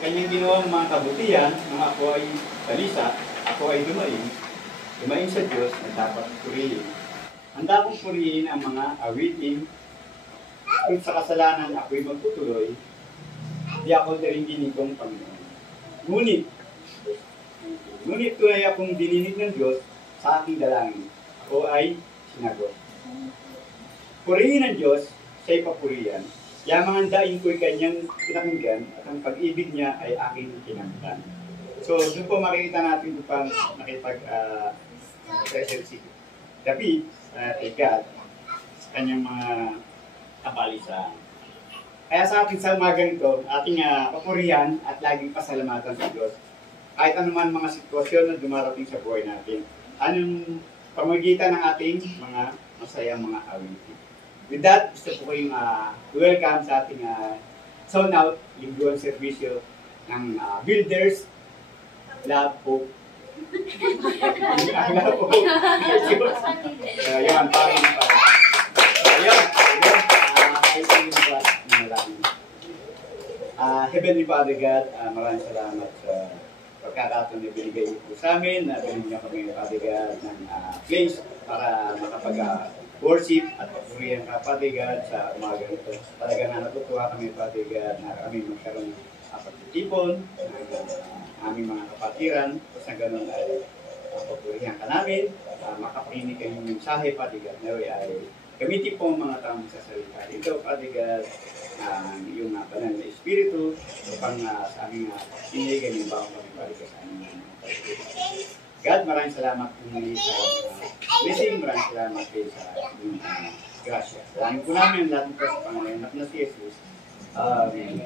Kanyang ginawang mga kabutihan, mga ako ay talisa, ako ay dumain sa Diyos na dapat purihin. Handa kong purihin ang mga awitin, kung sa kasalanan ako'y magtutuloy, di ako daringginin kong Panginoon. Ngunit tunay akong dininig ng Diyos sa aking dalangin. Ako ay sinagot. Purihin ng Diyos, siya'y papurihan. Yamang handain ko'y kanyang pinakinggan at ang pag-ibig niya ay aking kinamtan. So, doon po makikita natin kung paano nakipag-present si David kay God sa kanyang mga kapalisan. Kaya sa atin sa umagang ito, ating papurihan at laging pasalamatan sa Diyos. Kahit anuman mga sitwasyon na dumarating sa buhay natin, anong pamagitan ng ating mga masayang mga awitin. With that, gusto ko kayong welcome sa ating Sound Out, lingguang servisyo ng Builders Love Hope. Love Hope. Yan, parang Heavenly Father God, maraming salamat sa pagkakataon na binigay po sa amin, na binigyan kami ng Father God ng place para makapag-worship at papurihan ka, Father God, sa umaga ito. Talaga na natutuwa kami, Father God, na kami magkaroon ng pagtitipon ng aming mga kapatiran, sa ganun ay papurihan ka namin, makapakinig kayong mensahe, Father God, na ay gamitin po ang mga taong sa salita. Ito, Father God, yung banal na Espiritu upang sa aming pinigan yung bawang kami balik sa aming God, maraming salamat po muli sa blessing, maraming salamat din sa inyong grasya. Salamat po namin lahat po sa Panginoon na si Jesus. Amen.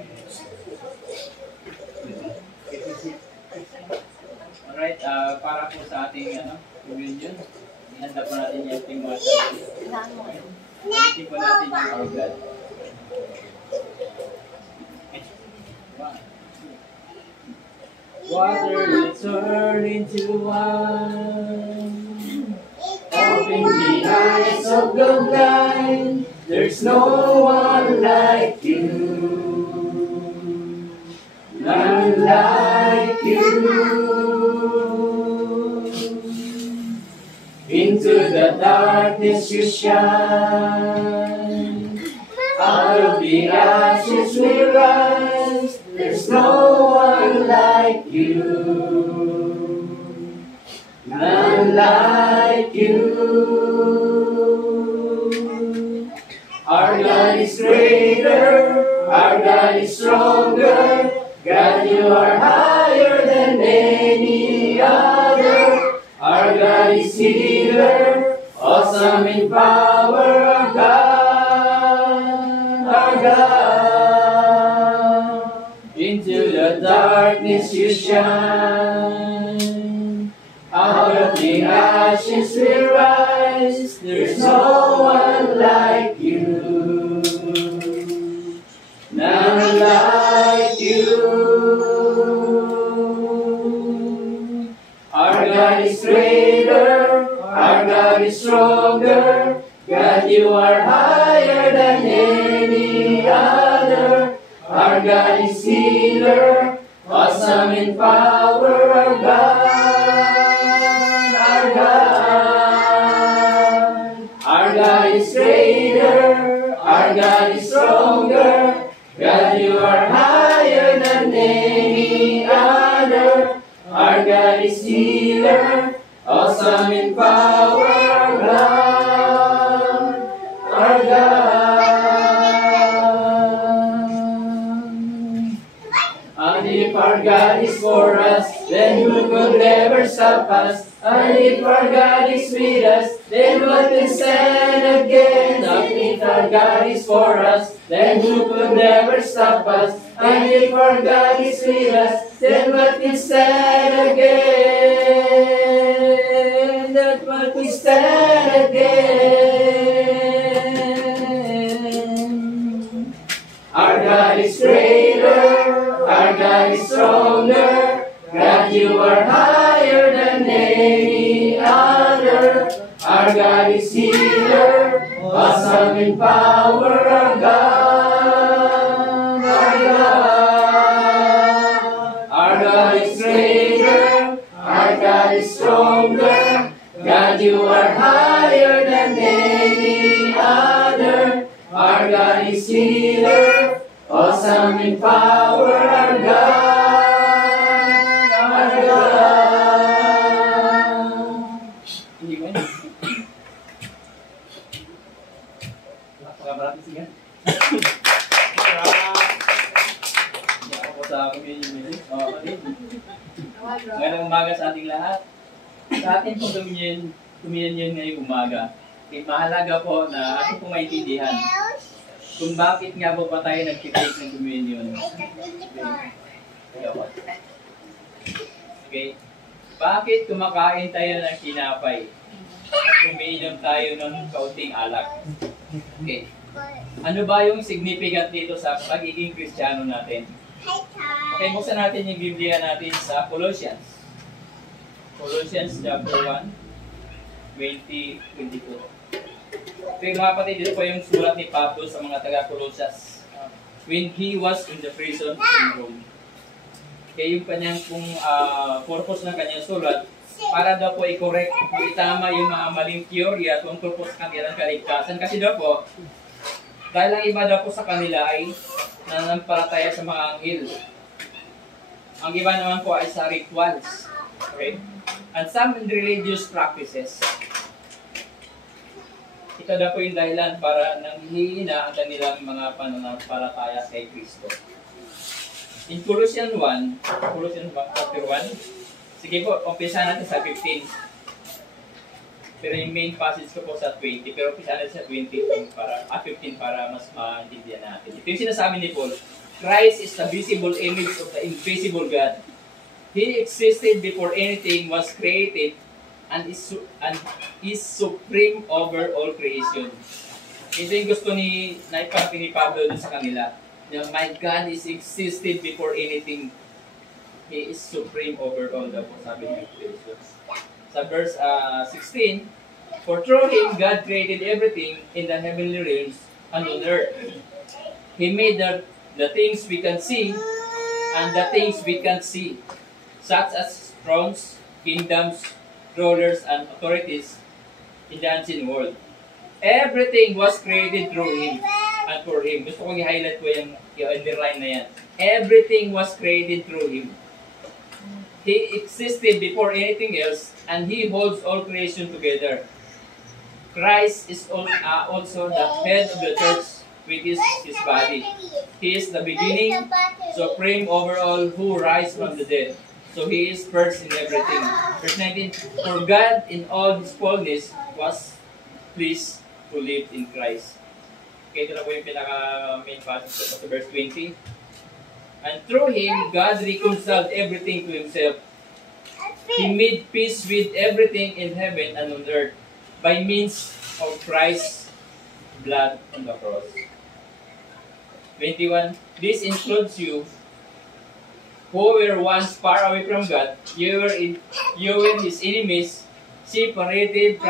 Alright, para po sa ating communion, ihanda po natin yung ating mga service. Pagkitin po natin yung our God. Water will turn into wine, open the eyes of the blind. There's no one like you, none like you. Into the darkness you shine, out of the ashes we rise. There's no one like you, none like you. Our God is greater, our God is stronger. God, you are higher than any other. Our God is healer, awesome in power. Our God, our God. Into the darkness you shine, out of the ashes we rise. There's no one like you, none like you. Our God is greater, our God is stronger. God, you are higher than any other. Our God is healer, awesome in power. Our God, our God. Our God is greater, our God is stronger. God, you are higher than any other. Our God is healer, awesome in power. Our God, our God. And if our God is for us, then who could ever stop us? And if our God is with us, then what can stand against? And if our God is for us, then who could ever stop us? And if our God is with us, then what can stand again? That what we stand again. Our God is greater, our God is stronger. God, you are higher than any other. Our God is healer, awesome in power. Our God, our God. coming power, our God, our God. Hindi ba yun? Marami siya. Hindi ako sa akin yun. Ngayong umaga sa ating lahat. Sa atin po communion ngayong umaga. Mahalaga po na ating po maintindihan kung bakit nga po ba tayo nag-take ng communion. Okay. Bakit kumakain tayo ng kinapay at umiinom tayo ng kaunting alak? Okay. Ano ba yung significant dito sa pagiging Kristiyano natin? Okay, buksan natin yung Biblia natin sa Colossians. Colossians chapter 1, 20-22. Okay, mga kapatid, dito po yung sulat ni Pablo sa mga taga-Colossians when he was in the prison in Rome. Okay, yung kanyang purpose ng kanyang sulat para daw po i-correct, itama yung mga maling teorya tungkol po sa kanilang kaligtasan. Kasi daw po, dahil ang iba daw po sa kanila ay nananampalataya sa mga anghel. Ang iba naman po ay sa rituals. Okay? And some religious practices. Ito daw po yung dahilan para nanghihina ang kanilang mga pananampalataya kay Kristo. In Colossians 1, chapter 1, sige po, umpisa natin sa 15. Pero yung main passage ko po sa 20, pero umpisa natin sa 15 para mas maintindihan natin. Ito yung sinasabi ni Paul, Christ is the visible image of the invisible God. He existed before anything was created and is supreme over all creation. Ito yung gusto ni Pablo dun sa kanila. My God is existed before anything. He is supreme over all the sabi ng creation. Sa verse 16, for through Him God created everything in the heavenly realms and on earth. He made the things we can see and the things we can't see, such as thrones, kingdoms, rulers, and authorities in the unseen world. Everything was created through Him and for Him. Gusto kong i-highlight ko yung underline na yan. Everything was created through Him. He existed before anything else, and He holds all creation together. Christ is also the head of the church, which is His body. He is the beginning, supreme over all who rise from the dead. So He is first in everything. Verse 19, for God in all His fullness was pleased to live in Christ. Okay, ito na po yung pinaka-main passage sa verse 20. And through Him, God reconciled everything to Himself. He made peace with everything in heaven and on earth by means of Christ's blood on the cross. 21. This includes you, who were once far away from God. You were His enemies, separated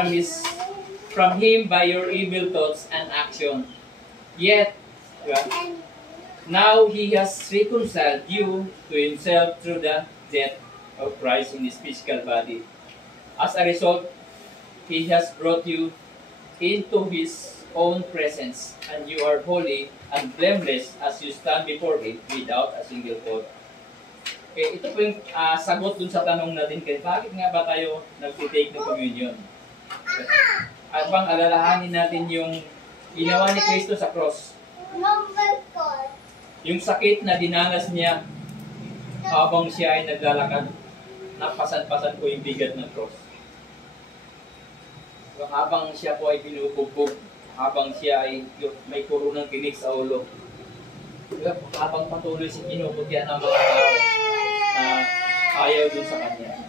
from Him by your evil thoughts and action. Yet, now He has reconciled you to Himself through the death of Christ in His physical body. As a result, He has brought you into His own presence, and you are holy and blameless as you stand before Him without a single fault. Okay, ito po yung sagot dun sa tanong natin, bakit nga ba tayo nag-take ng communion? At bang alalahanin natin yung ginawa ni Kristo sa cross? Yung sakit na dinanas niya habang siya ay naglalakad, napasan-pasan po yung bigat ng cross. Habang siya po ay pinubugbog, habang siya ay may kurunang tinik sa ulo, habang patuloy siya pinuputyan ng mga tao na ayaw dun sa kanya.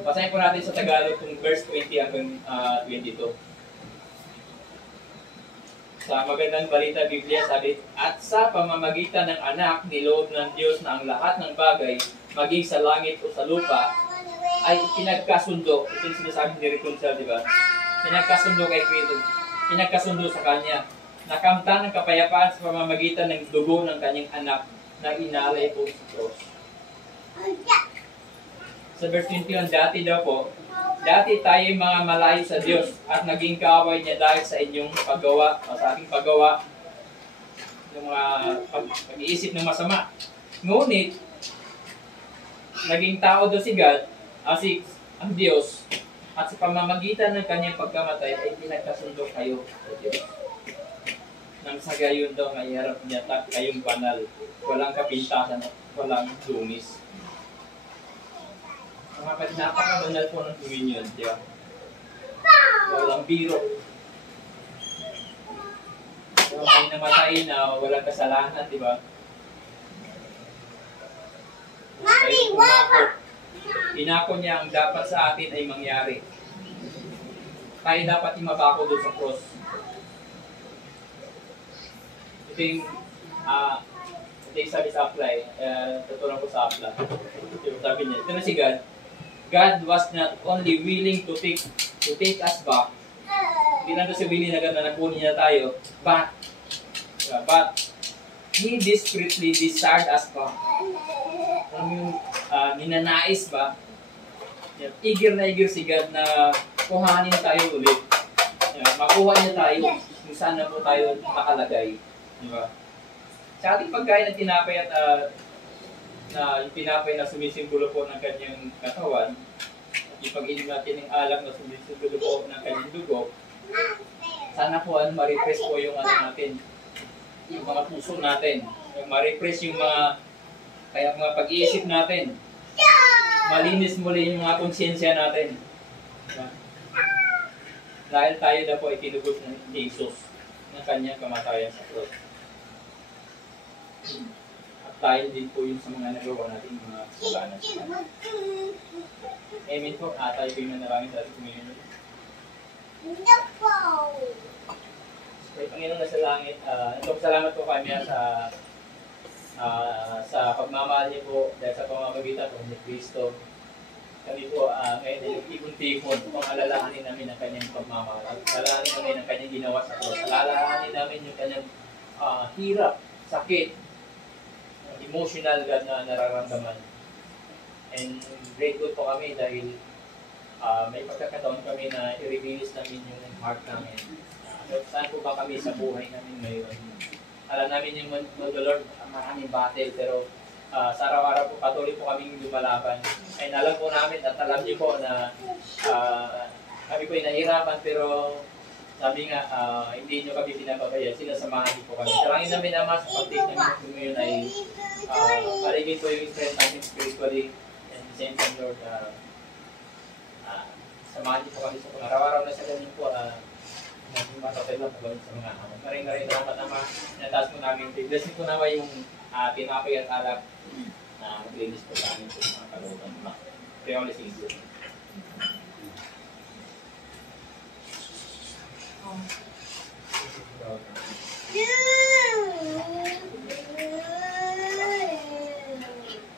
Basahin po natin sa Tagalog kung verse 20 hanggang 22. Sa Magandang Balita Biblia sabi, at sa pamamagitan ng anak, niloob ng Diyos na ang lahat ng bagay, maging sa langit o sa lupa, ay pinagkasundo. Ito yung sinasabi ni Reconcile, di ba? Pinagkasundo kay Kristo. Pinagkasundo sa Kanya. Nakamtan ng kapayapaan sa pamamagitan ng dugo ng Kanyang anak na inalay po sa cross. Sa verse 21, dati tayo mga malayo sa Diyos at naging kaaway niya dahil sa inyong paggawa o sa aking paggawa yung mga pag-iisip ng masama. Ngunit, naging tao daw si God, ang Diyos, at sa pamamagitan ng kanyang pagkamatay ay pinagkasundo kayo sa Diyos. Nang sa gayon daw maiharap niya kayong banal, walang kapintasan at walang dungis. Mga napakabanal po ng communion, di ba? Walang biro. So, may namatay na walang kasalanan, di ba? Inako niya ang dapat sa atin ay mangyari. Tayo dapat imabako doon sa cross. Ito yung sabi sa apply, tutunan ko sa apply. Sabi niya, ito na si God. God was not only willing to take us back. Hindi na siya willing na gano'n na kunin niya tayo, but He desperately desired us back. Yung ninanais ba? Eager na eager si God na kuhanin tayo ulit. Makuha niya tayo kung saan na po tayo nakalagay. Diba? Sa ating pagkain ng tinapay at na yung tinapay na sumisimbolo po ng kanyang katawan, at ipag-inom natin ng alak na sumisimbolo po ng kanyang dugo, sana po ma-refresh po yung natin, yung mga puso natin, yung ma-refresh yung mga pag-iisip natin, malinis muli yung mga konsensya natin. Dahil tayo na po ay tinubos ng Jesus ng kanyang kamatayan sa cross. At dahil din po yun sa mga nagawa natin mga kasalanan. Amen po. Tayo po yung nanalangin sa ating communion. Panginoon na sa langit, salamat po kami sa pagmamahal niyo po dahil sa pamamagitan po ni Kristo. Kami po ngayon ay nag-tipon-tipon kung alalahanin namin ang kanyang pagmamahal. Alalahanin namin ang kanyang ginawa sa cross. Alalahanin namin yung kanyang hirap, sakit, emotional God na nararamdaman. And grateful po kami dahil may pagkakataon kami na i-release namin yung heart namin. Saan po ba kami sa buhay namin ngayon? Alam namin yung Lord, maraming battle, pero sa araw-araw po patuloy po kaming lumalaban. And alam po namin at alam niyo po na kami po ay nahirapan, pero sabi nga, hindi niyo kami pinapabayaan, sinasamahan niyo po kami. Sarangin namin naman sa pag-take namin kung ngayon ay paligid po yung strength namin spiritually, and the same time, Lord, samahan niyo po kami sa pang-araw-araw na sa ganyan po, naging matapay lang po sa mga hamon. Maring dapat naman, nataas po namin, bless po naman yung tinapay at alak na maglinis po sa amin po sa mga kalooban. Kaya ulit sa Igbo.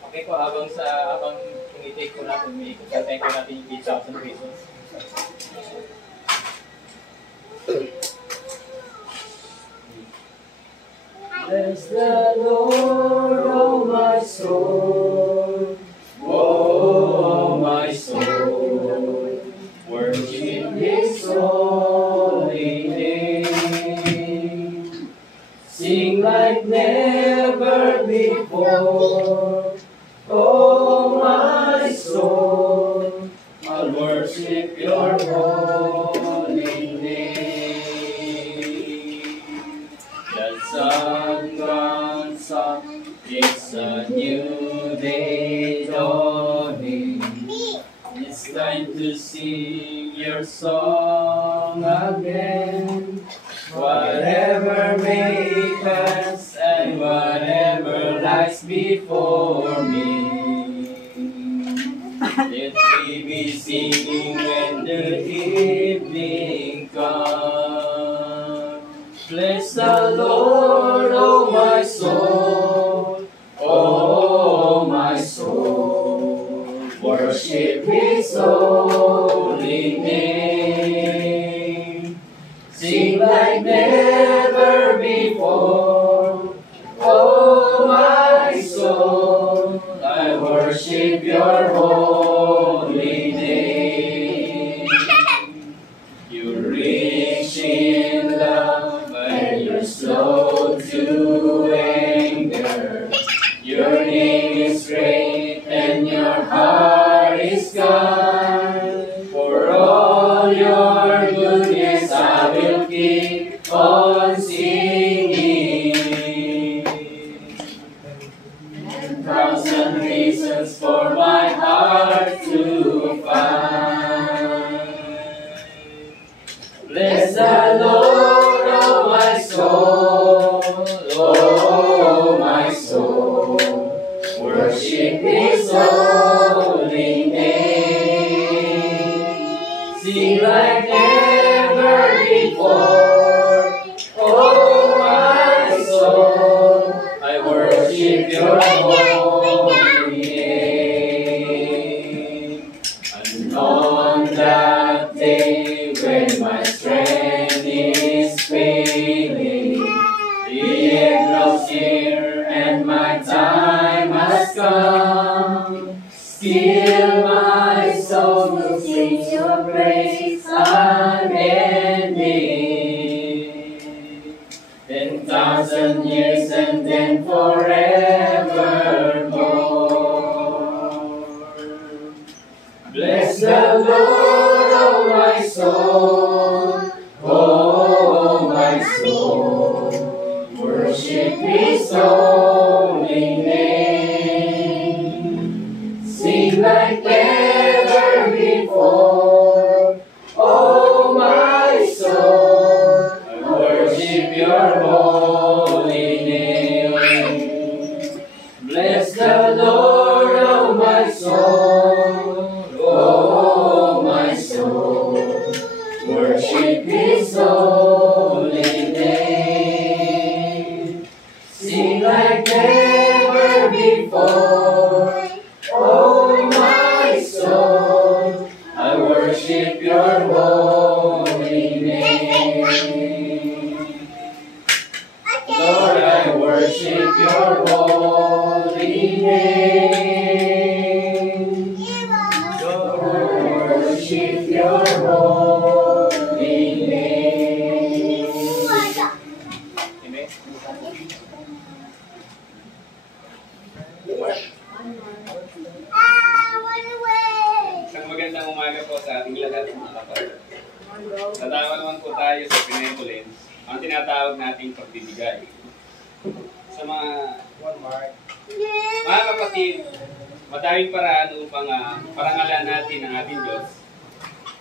Okay po, habang tinitake ko natin, may ikot ko natin yung 8,000 pesos. Bless the Lord, oh my soul, oh my soul, worship His holy name. Sing like never before, oh my soul, I'll worship Your holy name. The sun comes up, it's a new day dawning. It's time to sing Your song again. Whatever may pass and whatever lies before me, let me be singing when the evening comes. Bless the Lord, oh my soul, oh my soul, worship His holy name. Sing like never before, oh my soul, I worship Your holy name. You're rich in love, and You're slow to 1,000 reasons for my heart to find. Bless the Lord, oh my soul, oh my soul. Worship His holy name. Sing like never before, oh my soul. I worship Your holy name. And on that day when my strength is failing, the end draws near and my time has come. Still my soul will sing Your praise unending. 10,000 years and then forevermore. Bless the Lord, oh my soul, oh my soul. Worship His holy name. Sing like never before, oh my soul. I worship Your holy name. Bless the Lord, oh my soul, oh my soul. Worship His holy name. Sing like never before, oh my soul. I worship Your holy name. Lord, I worship Your holy name. Lord, I worship Your holy name. Amen. Isang magandang umaga po sa ating lahat, mga kapatid. Tatawa naman po tayo sa benevolence, ang tinatawag nating pagbibigay. Sa mga kapatid, madaming paraan upang parangalan natin ang ating Diyos.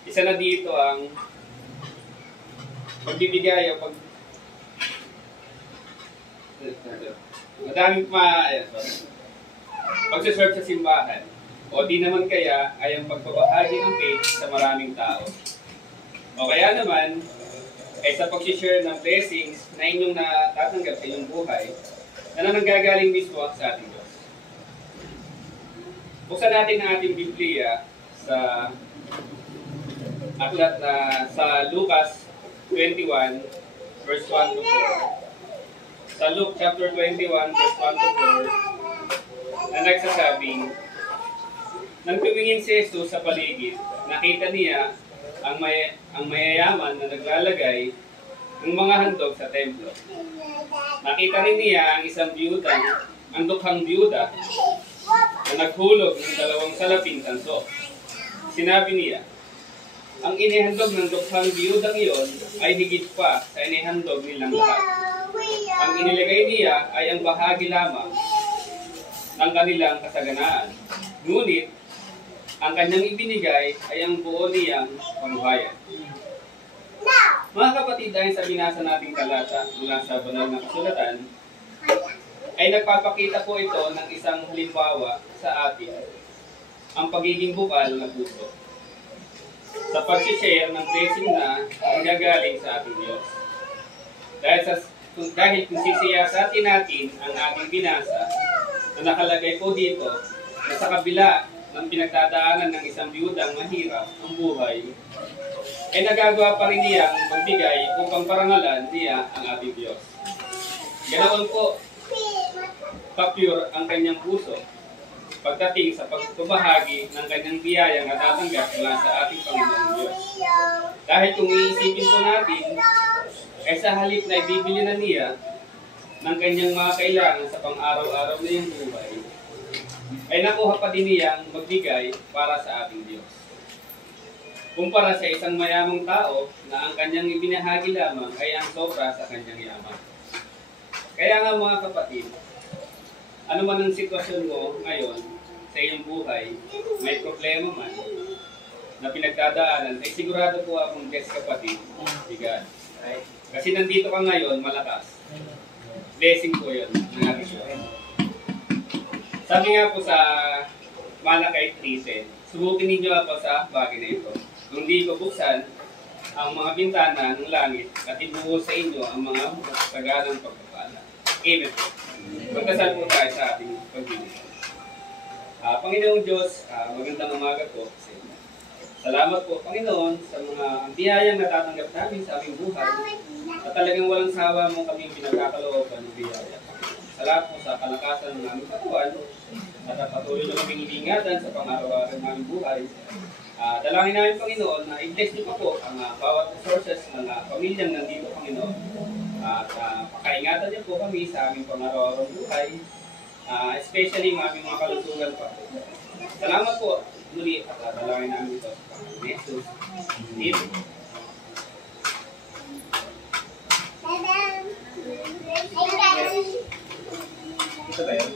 Isa na dito ang pagbibigay o madaming pagsiserve sa simbahan. O di naman kaya ay ang pagbabahagi ng faith sa maraming tao. O kaya naman ay sa pag-share ng blessings na inyong natatanggap sa inyong buhay na nanggagaling mismo sa ating Diyos. Buksan natin ang ating Biblia sa aklat na sa Lucas 21 verse 1 to 4. Sa Luke chapter 21 verse 1 to 4 na nagsasabing, nang tumingin si Jesus sa paligid, nakita niya ang mayayaman na naglalagay ng mga handog sa templo. Nakita rin niya ang isang biyudang, ang dukhang biyuda na naghulog ng 2 salaping tanso. Sinabi niya, ang inihandog ng dukhang biyudang iyon ay higit pa sa inihandog nilang lahat. Ang inilagay niya ay ang bahagi lamang ng kanilang kasaganaan. Ngunit, ang kanyang ibinigay ay ang buo niyang pamuhayan. Mga kapatid, dahil sa binasa nating talata mula sa banal na kasulatan, ay nagpapakita po ito ng isang halimbawa sa atin, ang pagiging bukal na puso, sa pag-share ng blessing na nanggagaling sa ating Diyos. Dahil kung sisiyasatin natin ang ating binasa, na nakalagay po dito, na sa kabila ng pinagdadaanan ng isang biyudang mahirap ang buhay, ay nagagawa pa rin niyang magbigay upang parangalan niya ang ating Diyos. Ganoon po, ka-pure ang kanyang puso pagdating sa pagbabahagi ng kanyang biyayang natatanggap mula sa ating Panginoong Diyos. Dahil kung iisipin po natin, ay sa halip na ibibili na niya ng kanyang mga kailangan sa pang-araw-araw na iyong buhay, ay nakuha pa din niyang magbigay para sa ating Diyos. Kumpara sa isang mayamang tao na ang kanyang ibinahagi lamang ay ang sobra sa kanyang yaman. Kaya nga mga kapatid, ano man ang sitwasyon mo ngayon sa iyong buhay, may problema man na pinagdadaanan, ay sigurado po akong guest kapatid, bigat. Kasi nandito ka ngayon, malakas. Blessing po yun ng ating Diyos. Sabi nga po sa Malakay 3:10, subukin ninyo ako sa bagay na ito. Kung di ko buksan ang mga bintana ng langit at ibuhos sa inyo ang mga saganang pagpapala. Amen. Magdasal po tayo sa ating pagbibigay. Panginoong Diyos, magandang umaga po sa inyo. Salamat po, Panginoon, sa mga biyayang natatanggap namin sa aming buhay at talagang walang sawa mo kaming pinagkakalooban ng biyaya. Salamat po sa kalakasan ng aming katawan at patuloy na kaming iningatan sa pang-araw-araw ng aming buhay. Dalangin namin, Panginoon, na i-bless niyo po ang bawat resources ng pamilyang nandito, Panginoon. At pakaingatan niyo po kami sa aming pang-araw-araw buhay, especially yung aming mga kalusugan pa. Salamat po muli at dalangin namin ito sa Panginoon Jesus. Amen. Ito ba yun?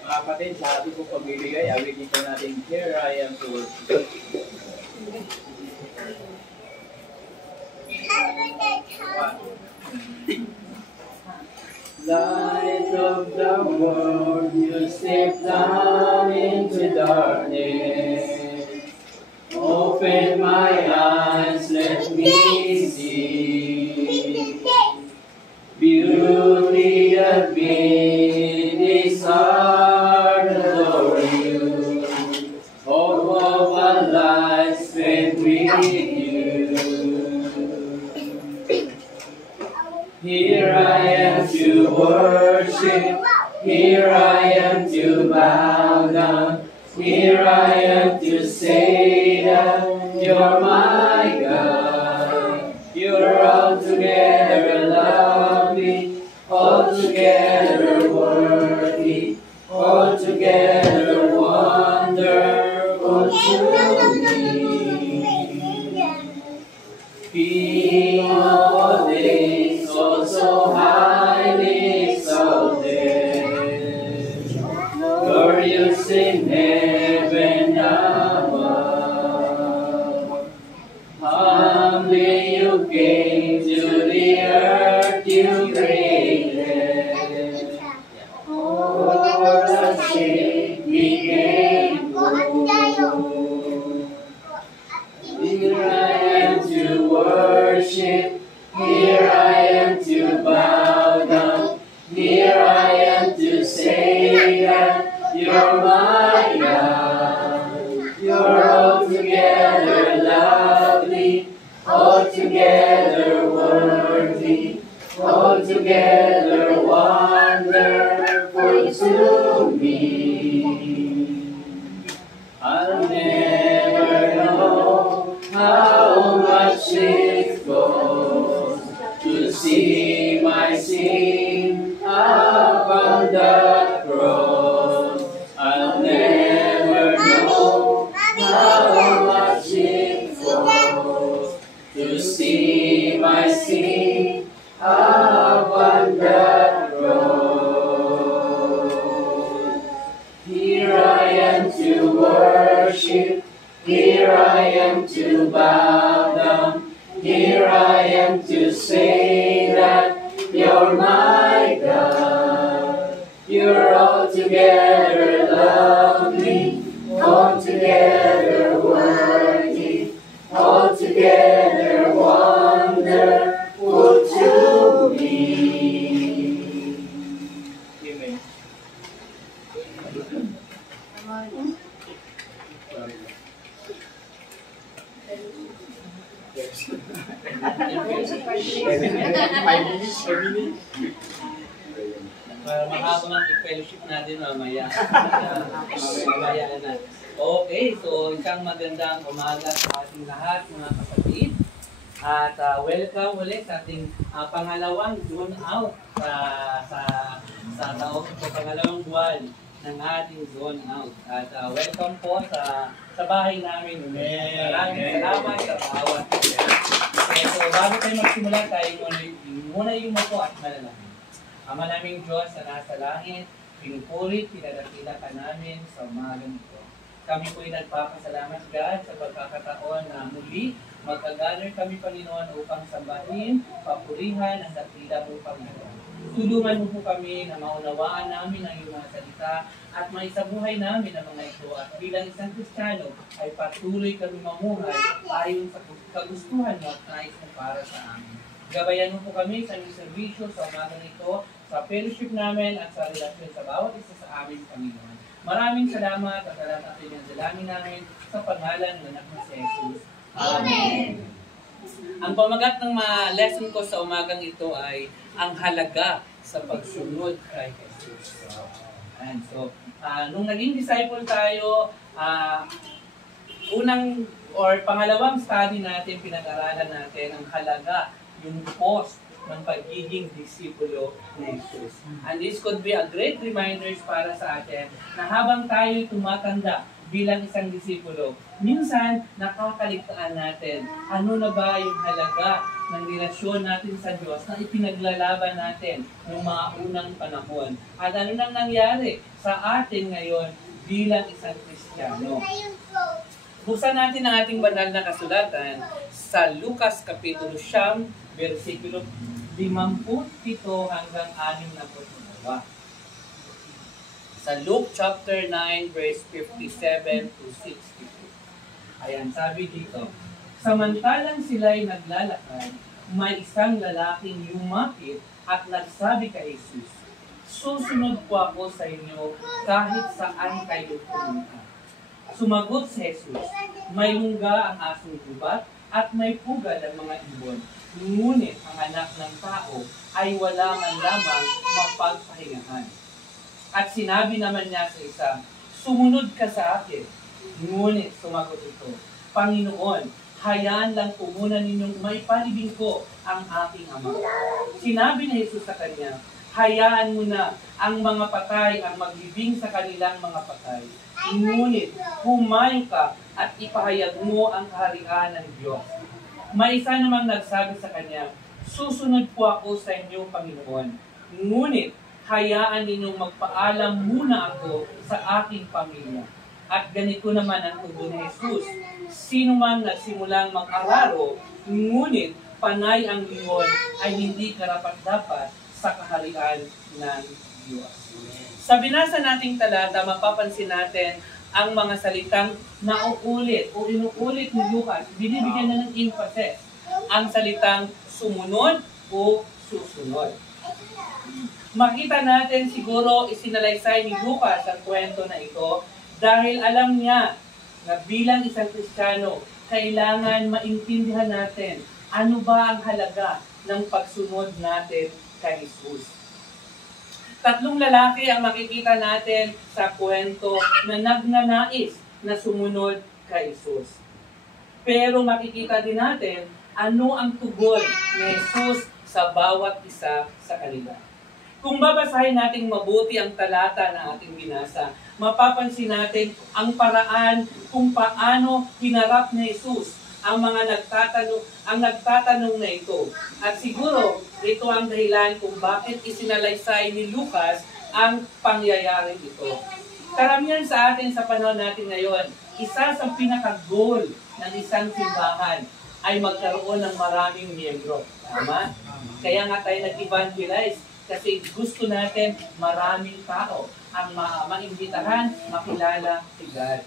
Mga kapatid, sa ating po pagbibigay, awit ito natin, Here I Am to Worship. Light of the world, you step down into darkness. Open my eyes, let me see beauty that made this heart adore you. Hope of a life spent with you. Here I am to worship, here I am to bow down, here I am to say that you're my God. You're altogether lovely, altogether worthy, altogether wonderful to me. King of all days, so highly exalted, glorious in heaven above. Humbly you came to the earth you created. For the sake became poor. Here I am to worship, here I am to bow down, here I am to say that you're my God. You're altogether lovely, altogether worthy, altogether wonderful to me. I'll never know how much it costs to see my sin upon the cross. I'll never know how much it costs to see my sin upon the cross. Here I am to worship, here I am to bow down, here I am to say that you're my God. You're altogether lovely, altogether worthy, altogether wonderful to me. Amen. Para mahaba ang fellowship natin mamaya. Mamaya na. Okay, so isang magandang umaga sa ating lahat, mga kapatid. At welcome ulit sa ating pangalawang zone out sa pangalawang buwan ng ating zone out. At welcome po sa bahay namin. Maraming salamat sa bawat. Okay, so bago tayo magsimula, tayo muna yung po at malalaki. Ama naming Diyos na nasa langit, pinupurit, pinadakila ka namin sa umagang ito. Kami po'y nagpapasalamat, God, sa pagkakataon na muli magka-gather kami, Panginoon, upang sambahin, papurihan ang dakila mo, Panginoon. Tulungan mo po kami na maunawaan namin ang iyong mga salita at maisabuhay namin ang mga ito at bilang isang Kristiyano ay patuloy kami mamuhay ayon sa kagustuhan mo at nais mo para sa amin. Gabayan mo po kami sa iyong serbisyo sa umagang ito, sa fellowship namin at sa relasyon sa bawat isa sa amin, Panginoon. Maraming salamat at natin ang dalangin namin sa pangalan ng anak mo si Jesus. Amen. Ang pamagat ng lesson ko sa umagang ito ay ang halaga sa pagsunod kay Jesus. And so, nung naging disciple tayo, pangalawang study natin, pinag-aralan natin ang halaga, yung cost ng pagiging disipulo ni Jesus. And this could be a great reminder para sa atin na habang tayo tumatanda bilang isang disipulo, minsan nakakaligtaan natin ano na ba yung halaga ng relasyon natin sa Diyos na ipinaglalaban natin noong mga unang panahon. At ano nang nangyari sa atin ngayon bilang isang Kristiyano. Buksan natin ang ating banal na kasulatan sa Lucas Kapitulo 9, versikulo 57 hanggang 62. Sa Luke chapter 9, verse 57 to 62. Ayan, sabi dito, samantalang sila'y naglalakad, may isang lalaking lumapit at nagsabi kay Jesus, susunod po ako sa inyo kahit saan kayo pumunta. Sumagot si Jesus, may lungga ang asong gubat at may pugad ang mga ibon. Ngunit ang anak ng tao ay wala man lamang mapagpahingahan. At sinabi naman niya sa isa, sumunod ka sa akin. Ngunit sumagot ito, Panginoon, hayaan lang po muna ninyong may palibing ko ang aking ama. Sinabi ni Jesus sa kanya, hayaan mo na ang mga patay ang maglibing sa kanilang mga patay. Ngunit humayo ka at ipahayag mo ang kaharian ng Diyos. May isa namang nagsabi sa kanya, susunod po ako sa inyo, Panginoon. Ngunit hayaan ninyong magpaalam muna ako sa aking pamilya. At ganito naman ang tugon ni Jesus. Sino man nagsimulang mag-araro, ngunit panay ang lingon ay hindi karapat-dapat sa kaharian ng Diyos. Sa binasa nating talata, mapapansin natin ang mga salitang nauulit o inuulit ni Lucas. Binibigyan na ng emphasis ang salitang sumunod o susunod. Makita natin siguro isinalaysay ni Lucas ang kwento na ito dahil alam niya na bilang isang Kristiyano, kailangan maintindihan natin ano ba ang halaga ng pagsunod natin kay Jesus. Tatlong lalaki ang makikita natin sa kwento na nagnanais na sumunod kay Jesus. Pero makikita din natin ano ang tugon ni Jesus sa bawat isa sa kanila. Kung babasahin natin mabuti ang talata na ating binasa, mapapansin natin ang paraan kung paano hinarap ni Jesus ang mga nagtatanong na ito. At siguro, ito ang dahilan kung bakit isinalaysay ni Lucas ang pangyayaring ito. Karamihan sa atin sa panahon natin ngayon, isa sa pinaka-goal ng isang simbahan ay magkaroon ng maraming miyembro. Tama? Kaya nga tayo nag-evangelize kasi gusto natin maraming tao ang maimbitahan, makilala si God.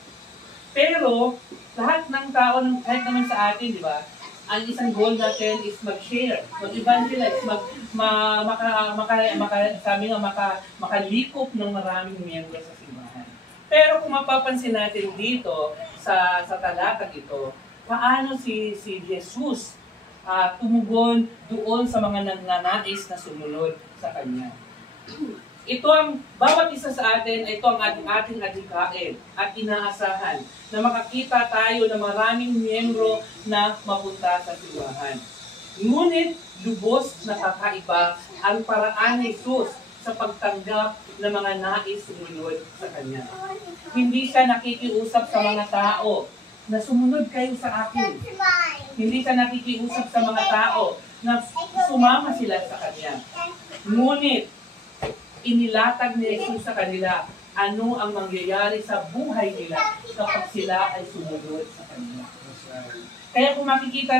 Pero, lahat ng tao, kahit naman sa atin, di ba, ang isang goal natin is mag-share, mag-evangelize, makalikop ng maraming miyembro sa simbahan. Pero kung mapapansin natin dito, sa talatang ito, paano si Jesus tumugon doon sa mga nagnanais na sumunod sa Kanya. Ito ang, bawat isa sa atin, ito ang ating adhikain at inaasahan na makakita tayo ng maraming miyembro na mapunta sa simbahan. Ngunit, lubos na kakaiba ang paraan ni Jesus sa pagtanggap ng mga nais sumunod sa Kanya. Hindi siya nakikiusap sa mga tao na sumunod kayo sa akin. Hindi siya nakikiusap sa mga tao na sumama sila sa Kanya. Ngunit, inilatag ni Jesus sa kanila ano ang mangyayari sa buhay nila kapag sila ay sumunod sa Kanya. Kaya kung makita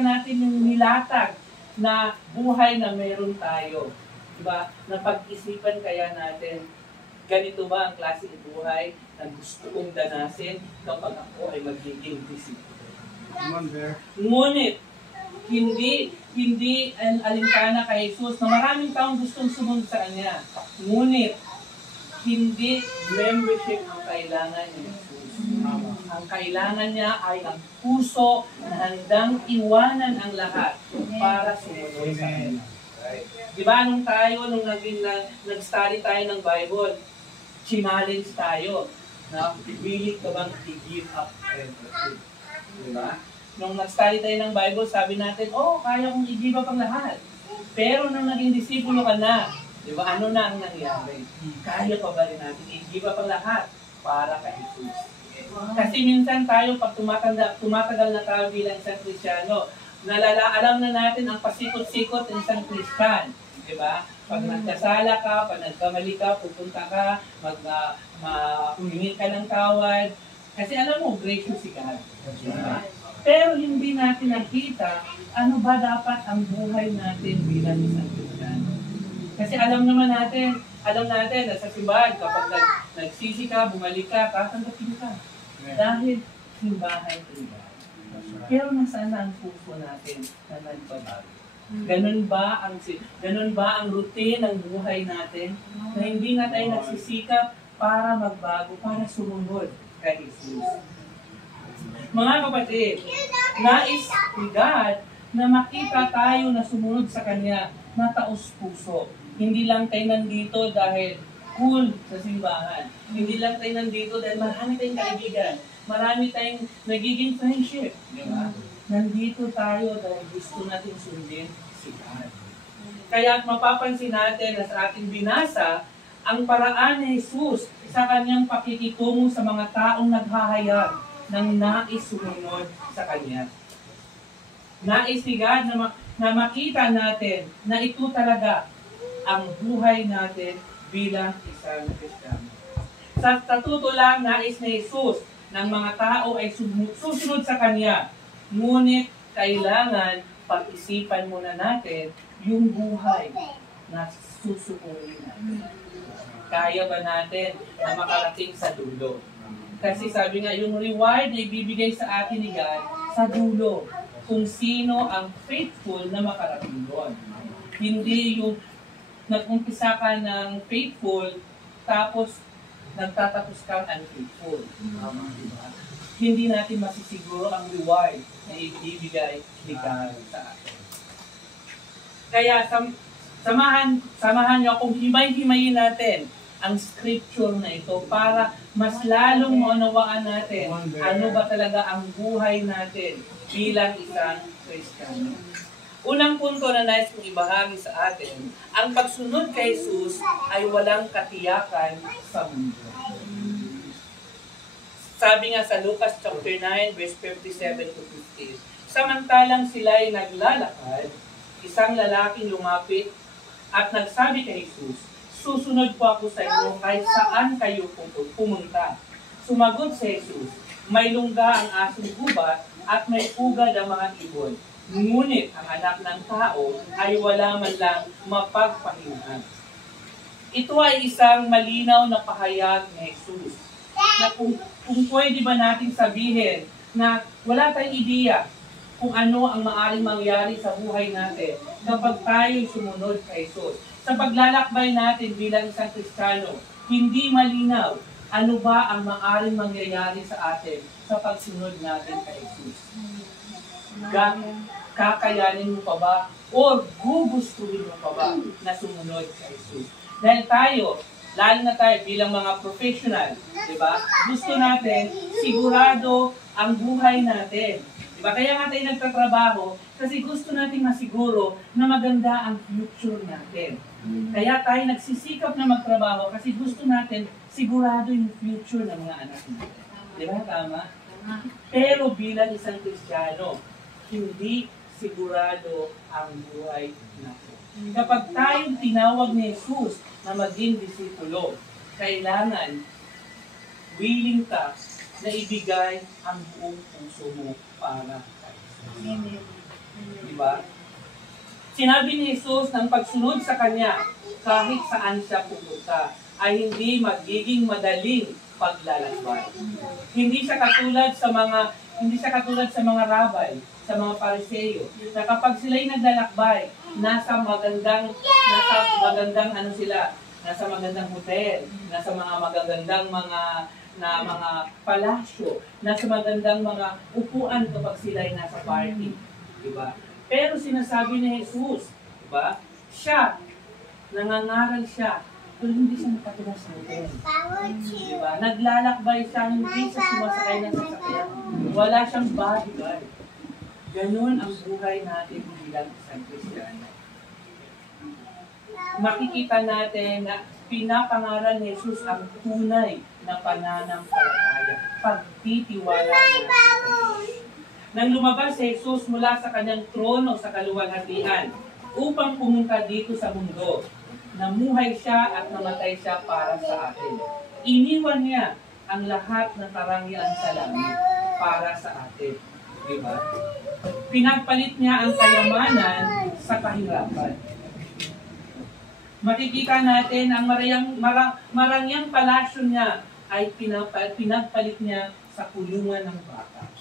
natin yung nilatag na buhay na meron tayo, diba? Napag-isipan kaya natin, ganito ba ang klase ng buhay na gusto kong danasin kapag ako ay magiging disipulo? Ngunit, hindi ang alintana kay Jesus na maraming taong gustong sumunod sa Kanya. Ngunit, hindi membership ang kailangan ni Jesus. Ang kailangan niya ay ang puso na handang iwanan ang lahat para sumunod sa Kanya. Diba nung nag-study tayo ng Bible, challenge tayo na willing ka bang i-give up everything? Diba? Nung nag-study tayo ng Bible, sabi natin, kaya kong i-give up ang lahat. Pero nung naging disipulo ka na, di ba, ano na ang nangyari? Kaya pa ba rin natin i-give up ang lahat para kay Jesus? Kasi minsan tayo, pag tumatagal na tayo bilang isang Kristiyano, alam na natin ang pasikot-sikot ng isang Kristyan. Di ba? Pag nagkasala ka, pag nagkamali ka, pupunta ka, humingi ka ng tawad. Kasi alam mo, gracious si God. Diba? Pero hindi natin nakita ano ba dapat ang buhay natin bilang isang Kristiyano. Kasi alam natin na sa simbahan, kapag nagsisi ka, bumalik ka, tatanggapin ka. Dahil simbahan ito. Pero nasaan na ang puso natin na nagbabago? Ganun ba ang routine ng buhay natin? Na hindi na tayo nagsisikap para magbago, para sumunod kay Jesus. Mga kapatid, nais ni God na makita tayo na sumunod sa Kanya na taos puso. Hindi lang tayo nandito dahil cool sa simbahan. Hindi lang tayo nandito dahil marami tayong kaibigan. Marami tayong nagiging friendship. Di ba? Nandito tayo dahil gusto natin sundin si God. Kaya mapapansin natin na sa ating binasa, ang paraan ni Jesus sa Kanyang pakikitungo sa mga taong naghahayag ng nais sumunod sa Kanya. Nais ni God na makita natin na ito talaga ang buhay natin bilang isang Kristiyano. Sa totoo lang, nais ni Jesus ng mga tao ay susunod sa Kanya. Ngunit kailangan pag-isipan muna natin yung buhay na susukurin natin. Kaya ba natin na makarating sa dulo? Kasi sabi nga, yung reward na ibibigay sa atin ni God sa dulo. Kung sino ang faithful na makarating doon. Hindi yung nag-umpisa ka ng faithful, tapos nagtatapos kang unfaithful. Diba? Hindi natin masisiguro ang reward na ibibigay ni God sa atin. Kaya samahan niyo kung himay-himayin natin ang scripture na ito para mas lalong maunawaan natin ano ba talaga ang buhay natin bilang isang Kristiyano. Unang punto na nais kong ibahagi sa atin, ang pagsunod kay Jesus ay walang katiyakan sa mundo. Sabi nga sa Lucas chapter 9, verse 57 to 50, samantalang sila ay naglalakad, isang lalaking lumapit at nagsabi kay Jesus, susunod po ako sa inyo kahit saan kayo pumunta. Sumagot si Jesus, may lungga ang asong gubat at may pugad ang mga ibon. Ngunit ang anak ng tao ay wala man lang mapagpahingahan. Ito ay isang malinaw na pahayag ni Jesus. Na kung pwede ba natin sabihin na wala tayong ideya kung ano ang maaaring mangyari sa buhay natin kapag tayo sumunod kay Jesus. Sa paglalakbay natin bilang isang Kristiyano, hindi malinaw ano ba ang maaaring mangyayari sa atin sa pagsunod natin kay Jesus. Kakayanin mo pa ba o gugustuhin mo pa ba na sumunod kay Jesus? Dahil tayo, lalo na tayo bilang mga professional, di ba? Gusto natin, sigurado ang buhay natin. Di ba? Kaya nga tayo nagtatrabaho kasi gusto natin masiguro na maganda ang future natin. Kaya tayo nagsisikap na magtrabaho kasi gusto natin sigurado yung future ng mga anak natin. Di ba? Tama? Pero bilang isang Kristiyano, hindi sigurado ang buhay natin. Kapag tayong tinawag ni Jesus na maging disipulo, kailangan willing ka na ibigay ang buong puso mo para kay Jesus. Diba? Sinabi ni Jesus ng pagsunod sa Kanya, kahit saan siya pupunta, ay hindi magiging madaling paglalakbay. Hindi siya katulad sa mga rabay, sa mga Pariseo, na kapag sila'y naglalakbay, nasa magandang hotel, nasa mga magagandang mga palasyo, nasa magandang mga upuan kapag sila'y nasa party. Diba? Pero sinasabi ni Jesus, diba? Siya, nangangaral siya, pero hindi siya nakatira sa hotel. Diba? Naglalakbay siya, hindi siya sumasakay ng sasakyan. Wala siyang bodyguard. Ganun ang buhay natin bilang isang Kristiyano. Makikita natin na pinapangaral ni Jesus ang tunay na pananampalataya, pagtitiwala natin. Nang lumabas si Jesus mula sa kanyang trono sa kaluwalhatian upang pumunta dito sa mundo, namuhay siya at namatay siya para sa atin. Iniwan niya ang lahat ng karangyaan sa langit para sa atin. Diba? Pinagpalit niya ang kayamanan sa kahirapan. Makikita natin ang marangyang palasyo niya ay pinagpalit niya sa kulungan ng baka.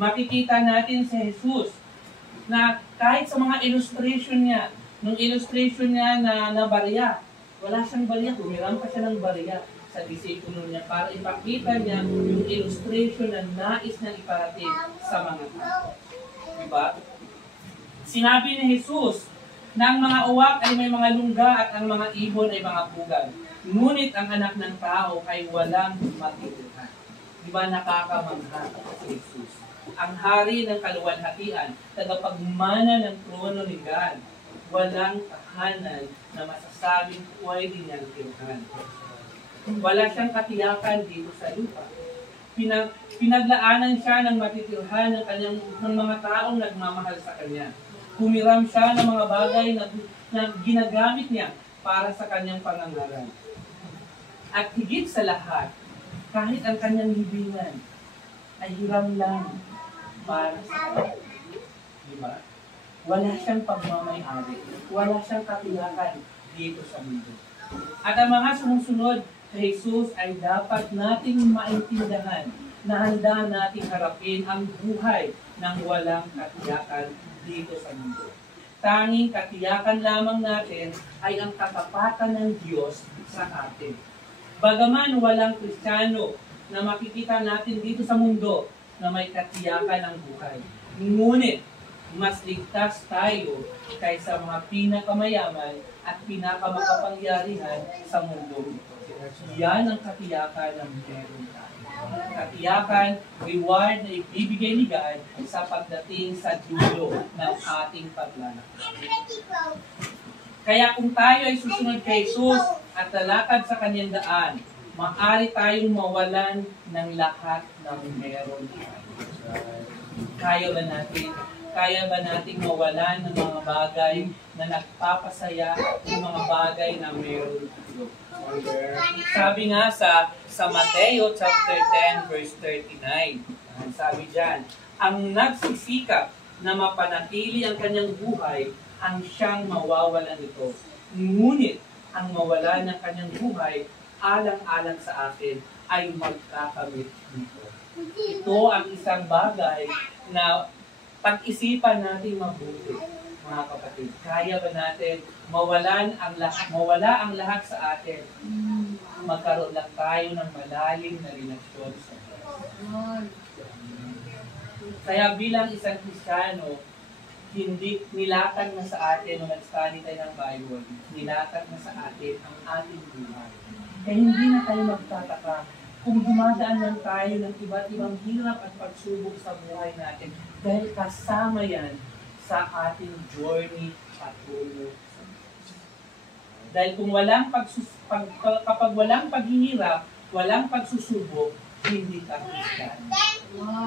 Makikita natin si Jesus na kahit sa mga illustration niya, nung illustration niya na barya, wala siyang barya, humiram pa siya ng barya sa disipulo niya para ipakita niya yung illustration na nais niyang iparating sa mga tao. Diba? Sinabi ni Jesus na ang mga uwak ay may mga lungga at ang mga ibon ay mga pugad. Ngunit ang anak ng tao ay walang matitirahan. Diba nakakamangha si Jesus? Ang hari ng kaluwalhatian, tagapagmana ng trono ni God, walang tahanan na masasabing pwede niyang tirahan. Wala siyang katiyakan dito sa lupa. Pinaglaanan siya ng matitirhan ng mga taong nagmamahal sa kanya. Humiram siya ng mga bagay na ginagamit niya para sa kanyang pangangaral. At higit sa lahat, kahit ang kanyang libingan ay hiram lang para sa kanya. Diba? Wala siyang pagmamayari. Wala siyang katiyakan dito sa mundo. At ang mga sumusunod kay Jesus ay dapat nating maintindihan na handa nating harapin ang buhay ng walang katiyakan dito sa mundo. Tanging katiyakan lamang natin ay ang katapatan ng Diyos sa atin. Bagaman walang Kristiyano na makikita natin dito sa mundo na may katiyakan ng buhay. Ngunit, mas ligtas tayo kaysa mga pinakamayaman at pinakamakapangyarihan sa mundo ito. Yan ang katiyakan ng meron tayo. Katiyakan, reward na ibibigay ni God sa pagdating sa dulo ng ating paglalakbay. Kaya kung tayo ay susunod kay Jesus at lalakad sa kanyang daan, maaari tayong mawalan ng lahat ng meron tayo. Kaya ba nating mawalan ng mga bagay na nagpapasaya, ng mga bagay na meron tayo? Sabi nga sa Mateo chapter 10 verse 39, sabi diyan, ang nagsisikap na mapanatili ang kanyang buhay, ang siyang mawawalan nito. Ngunit ang mawala ng kanyang buhay, alang-alang sa atin, ay magkakamit nito. Ito ang isang bagay na pag-isipan natin mabuti, mga kapatid. Kaya ba natin mawala ang lahat sa atin? Magkaroon lang tayo ng malalim na relasyon sa Diyos. Kaya bilang isang Kristiyano, hindi nilatag na sa atin, nung nag-study tayo ng Bible, nilatag na sa atin ang ating buhay. Kaya hindi na tayo magtataka kung dumadaan lang tayo ng iba't ibang hirap at pagsubok sa buhay natin, dahil kasama yan sa ating journey patungo sa Diyos. Dahil kung kapag walang paghihirap, walang pagsusubok, hindi ka Kristiyano.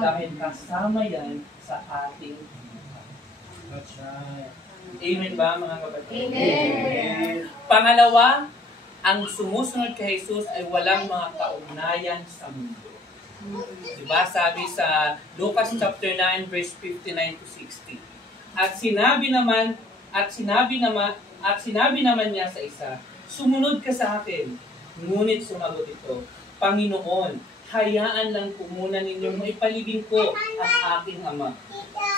Dahil kasama yan sa ating buhay. Amen ba mga kapatid? Amen. Pangalawa, ang sumusunod kay Jesus ay walang mga kaugnayan sa mundo. Diba? Sabi sa Lucas chapter 9 verse 59 to 60. At sinabi naman niya sa isa, sumunod ka sa akin. Ngunit sumagot ito, Panginoon, hayaan lang po muna ninyong maipalibing ko ang aking ama.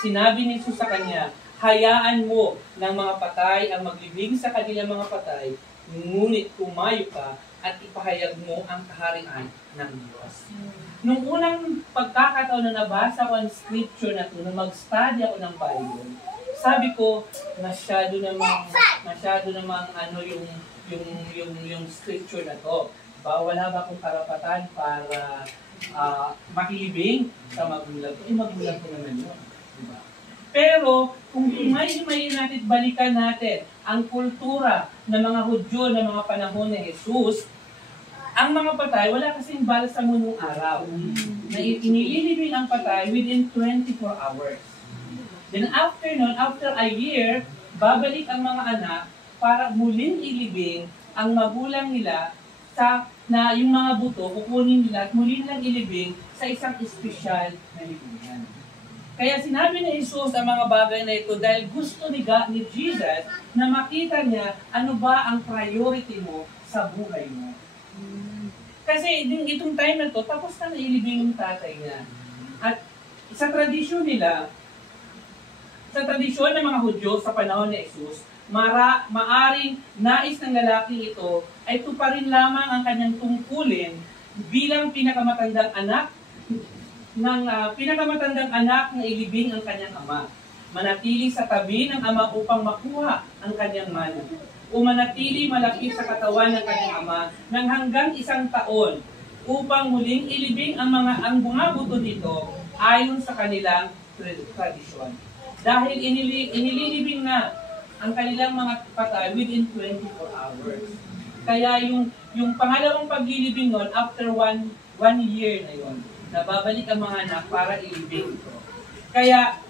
Sinabi ni Jesus sa kanya, hayaan mo ng mga patay ang maglibing sa kanilang mga patay, ngunit tumayo ka at ipahayag mo ang kaharian ng Diyos. Nung unang pagkakataon na nabasa ko ang scripture na ito, nung mag-study ako ng Bible, sabi ko, masyado namang ano yung scripture na to. Wala ba akong karapatan para makilibing sa magulang ko? Magulang ko naman yun. Diba? Pero, kung himay-himayin natin, balikan natin ang kultura ng mga Hudyo ng mga panahon ni Jesus, ang mga patay, wala kasing balsamo nung araw. Na inililibing ang patay within 24 hours. Then after nun, after a year, babalik ang mga anak para muling ilibing ang magulang nila na yung mga buto, kukunin nila at muli nilang ilibing sa isang espesyal na libingan. Kaya sinabi ni Jesus ang mga bagay na ito dahil gusto ni Jesus na makita niya ano ba ang priority mo sa buhay mo. Kasi itong time na to, tapos na nailibing yung tatay niya. At sa tradisyon nila, sa tradisyon ng mga Hudyo sa panahon ni Jesus, maaring nais ng lalaking ito ay tuparin lamang ang kanyang tungkulin bilang pinakamatandang anak na ilibing ang kanyang ama. Manatili sa tabi ng ama upang makuha ang kanyang mana. O manatili malapit sa katawan ng kanyang ama ng hanggang 1 taon upang muling ilibing ang mga buto nito ayon sa kanilang tradisyon. Dahil inililibing na ang kanilang mga patay within 24 hours. Kaya yung pangalawang paglilibing nun, after one year na yun, nababalik ang mga anak para ilibing ito. Kaya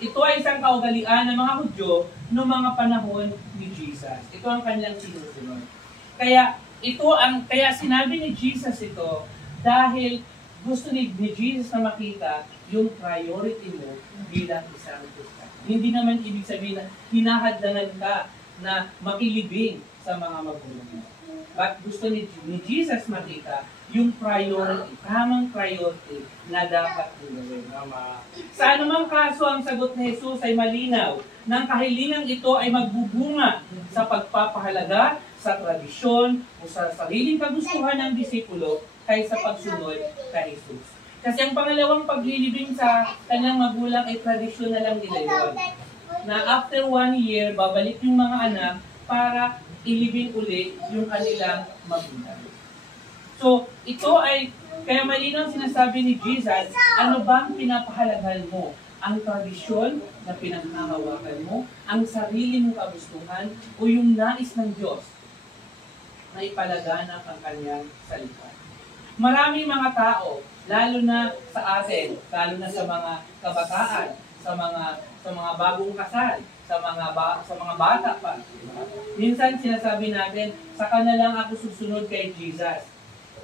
ito ay isang kaugalian ng mga Hudyo noong mga panahon ni Jesus. Ito ang kanilang sinusunod. Kaya sinabi ni Jesus ito dahil gusto ni Jesus na makita yung priority mo bilang isang Kristiyan. Hindi naman ibig sabihin na hinahadlangan ka na makilibing sa mga magulang mo. But gusto ni Jesus makita yung priority, tamang priority na dapat gawin. Sa anumang kaso, ang sagot ni Jesus ay malinaw. Nang kahilingang ito ay magbubunga sa pagpapahalaga, sa tradisyon, o sa sariling kagustuhan ng disipulo kaysa pagsunod kay Jesus. Kasi ang pangalawang paglilibing sa kanyang magulang ay tradisyon na lang nila yun. Na after 1 year, babalik yung mga anak para ilibing uli yung kanilang magulang. So, ito ay, kaya malinaw sinasabi ni Jesus, ano bang pinapahalagahan mo? Ang tradisyon na pinanghahawakan mo, ang sarili mong kagustuhan, o yung nais ng Diyos na ipalaganap ang kanyang salita. Maraming mga tao, lalo na sa atin, lalo na sa mga kabataan, sa mga bagong kasal, sa mga bata pa. Minsan sinasabi natin, saka na lang ako susunod kay Jesus.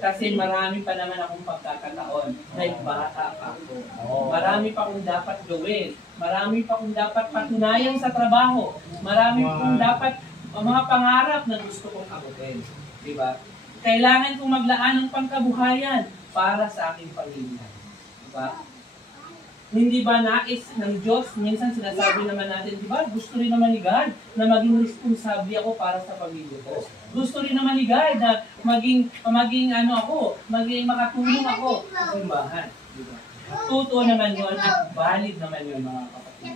Kasi marami pa naman akong pagkakataon. Like bata pa ako. Marami pa akong dapat gawin. Marami pa akong dapat patunayan sa trabaho. Marami pa akong dapat mga pangarap na gusto kong abutin. Diba? Kailangan kong maglaan ng pangkabuhayan para sa aking pamilya. Diba? Hindi ba nais ng Diyos? Minsan sinasabi naman natin, di ba? Gusto rin naman ni God na maging responsable ako para sa pamilya ko. Gusto rin naman ni God na maging makatulong ako sa simbahan. Di ba? Totoo naman yun at valid naman yun, mga kapatid.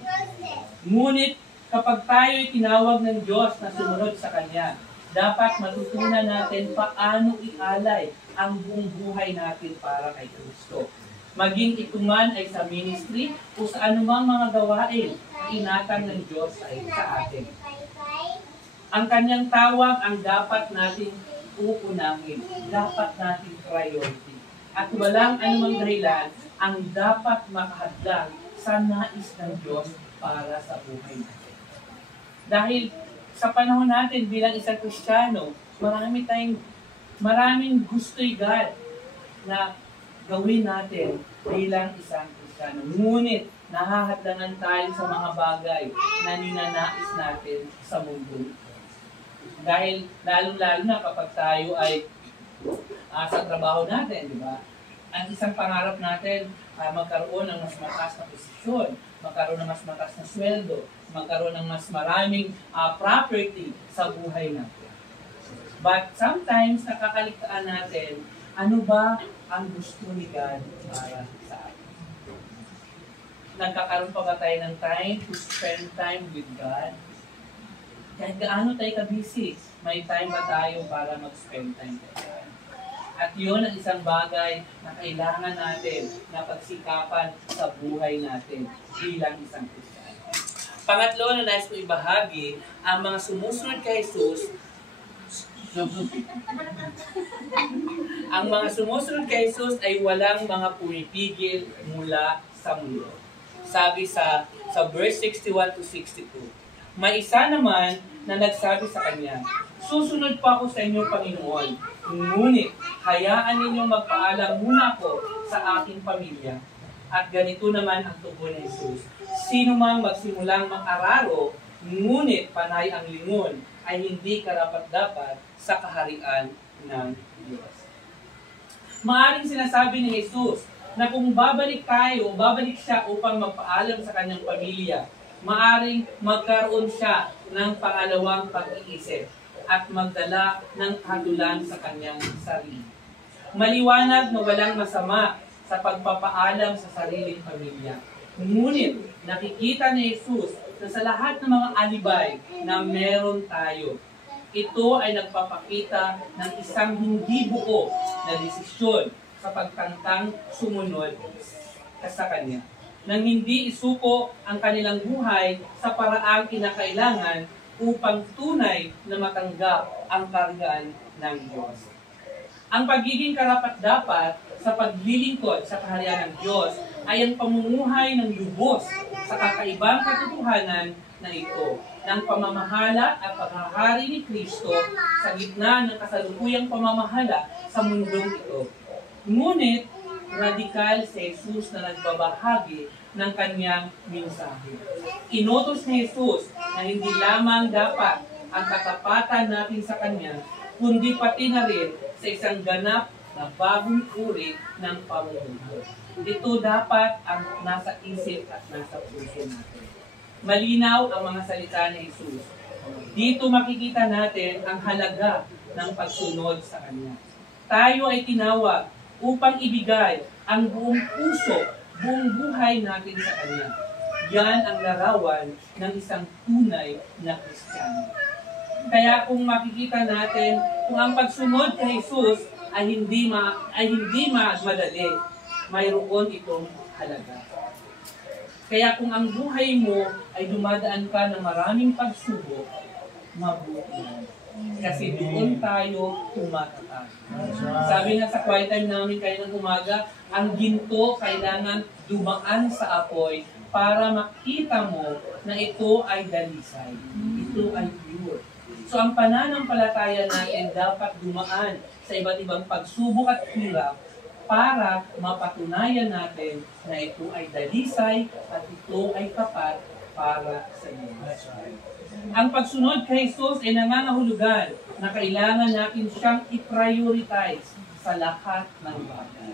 Ngunit kapag tayo'y tinawag ng Diyos na sumunod sa Kanya, dapat matutunan natin paano ialay ang buong buhay natin para kay Kristo. Maging ito man ay sa ministry o sa anumang mga gawain, inatang ng Diyos ay sa atin. Ang kanyang tawag ang dapat nating uunahin, dapat nating priority. At walang anumang dahilan ang dapat makahadlang sa nais ng Diyos para sa buhay natin. Dahil sa panahon natin bilang isang Kristiyano, maraming gusto'y God na gawin natin bilang isang Kristiyano. Ngunit, nahahadlangan tayo sa mga bagay na ninanais natin sa mundo. Dahil lalong-lalo na kapag tayo ay sa trabaho natin, di ba? Ang isang pangarap natin, magkaroon ng mas mataas na posisyon, magkaroon ng mas mataas na sweldo, magkaroon ng mas maraming property sa buhay natin. But sometimes, nakakaligtaan natin, ano ba ang gusto ni God para sa atin? Nagkakaroon pa ba tayo ng time to spend time with God? Kahit gaano tayo ka-busy, may time ba tayo para mag-spend time with God? At yun ang isang bagay na kailangan natin na pagsikapan sa buhay natin bilang isang Kristiyano. Pangatlo na nais ko ibahagi, ang mga sumusunod kay Jesus, ang mga sumusunod kay Jesus ay walang mga pumipigil mula sa mundo. Sabi sa verse 61 to 62. May isa naman na nagsabi sa kanya, susunod pa ako sa inyo, Panginoon. Ngunit, hayaan ninyong magpaalam muna ako sa aking pamilya. At ganito naman ang tugon ni Jesus. Sino mang magsimulang mag-araro, ngunit panay ang lingon, ay hindi karapat-dapat sa kaharian ng Diyos. Maaring sinasabi ni Jesus na kung babalik siya upang magpaalam sa kanyang pamilya, maaring magkaroon siya ng pangalawang pag-iisip at magdala ng katulan sa kanyang sarili. Maliwanag na walang masama sa pagpapaalam sa sariling pamilya. Ngunit nakikita ni Jesus na sa lahat ng mga alibay na meron tayo, ito ay nagpapakita ng isang hindi buo na desisyon sa pagtangkang sumunod sa Kanya. Nang hindi isuko ang kanilang buhay sa paraang kinakailangan upang tunay na matanggap ang kargaan ng Diyos. Ang pagiging karapat-dapat sa paglilingkod sa kaharian ng Diyos ay ang pamumuhay ng lubos sa kakaibang katotohanan na ito, ng pamamahala at paghahari ni Kristo sa gitna ng kasalukuyang pamamahala sa mundong ito. Ngunit, radikal si Jesus na nagbabahagi ng kanyang mensahe. Inutos ni Jesus na hindi lamang dapat ang katapatan natin sa Kanya, kundi pati na rin sa isang ganap na bagong uri ng pamumuhay. Ito dapat ang nasa isip at nasa puso natin. Malinaw ang mga salita ni Jesus. Dito makikita natin ang halaga ng pagsunod sa Kanya. Tayo ay tinawag upang ibigay ang buong puso, buong buhay natin sa Kanya. Yan ang larawan ng isang tunay na Kristiyano. Kaya kung makikita natin, kung ang pagsunod kay Jesus ay hindi madali, mayroon itong halaga. Kaya kung ang buhay mo ay dumadaan ka ng maraming pagsubok, mabuti yan. Kasi doon tayo tumatatag. Sabi nga sa quiet time namin kayo ng umaga, ang ginto kailangan dumaan sa apoy para makita mo na ito ay dalisay. Ito ay pure. So ang pananampalataya natin dapat dumaan sa iba't ibang pagsubok at hirap para mapatunayan natin na ito ay dalisay at ito ay tapat para sa Diyos. Ang pagsunod kay Jesus ay nangangahulugan na kailangan natin siyang i-prioritize sa lahat ng bagay.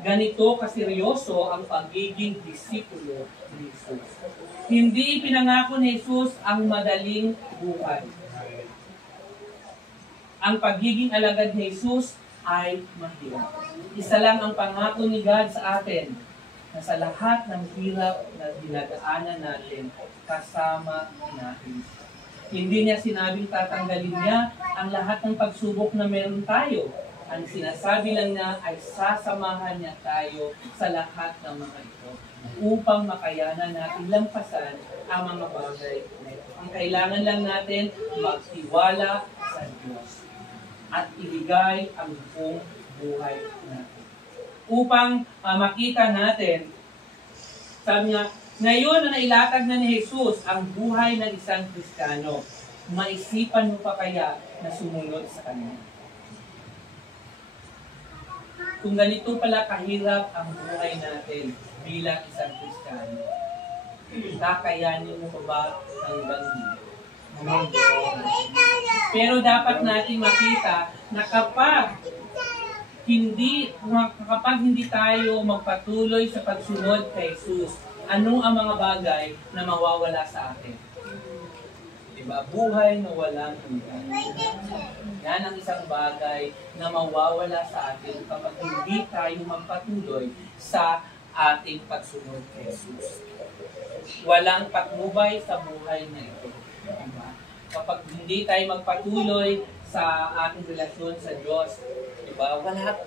Ganito kaseryoso ang pagiging disipulo ni Jesus. Hindi ipinangako ni Jesus ang madaling buhay. Ang pagiging alagad ni Jesus ay mahirap. Isa lang ang pangako ni God sa atin, na sa lahat ng hirap na dinadaanan natin, kasama natin. Hindi niya sinabing tatanggalin niya ang lahat ng pagsubok na meron tayo. Ang sinasabi lang niya ay sasamahan niya tayo sa lahat ng mga ito upang makayanan natin lampasan ang mga bagay na ito. Ang kailangan lang natin magtiwala sa Diyos at ibigay ang buong buhay natin. Upang makita natin, sabi nga, Ngayon na nailatag na ni Jesus ang buhay ng isang Kristiyano, maisipan mo pa kaya na sumunod sa Kanya? Kung ganito pala kahirap ang buhay natin bilang isang Kristiyano, kakayanin mo pa ba hanggang dito? Pero dapat natin makita na kapag hindi tayo magpatuloy sa pagsunod kay Jesus, ano ang mga bagay na mawawala sa atin? Diba? Buhay na walang hanggan. Yan ang isang bagay na mawawala sa atin kapag hindi tayo magpatuloy sa ating pagsunod kay Jesus. Walang patnubay sa buhay na ito. Diba? Kapag hindi tayo magpatuloy sa ating relasyon sa Diyos, diba? Wala.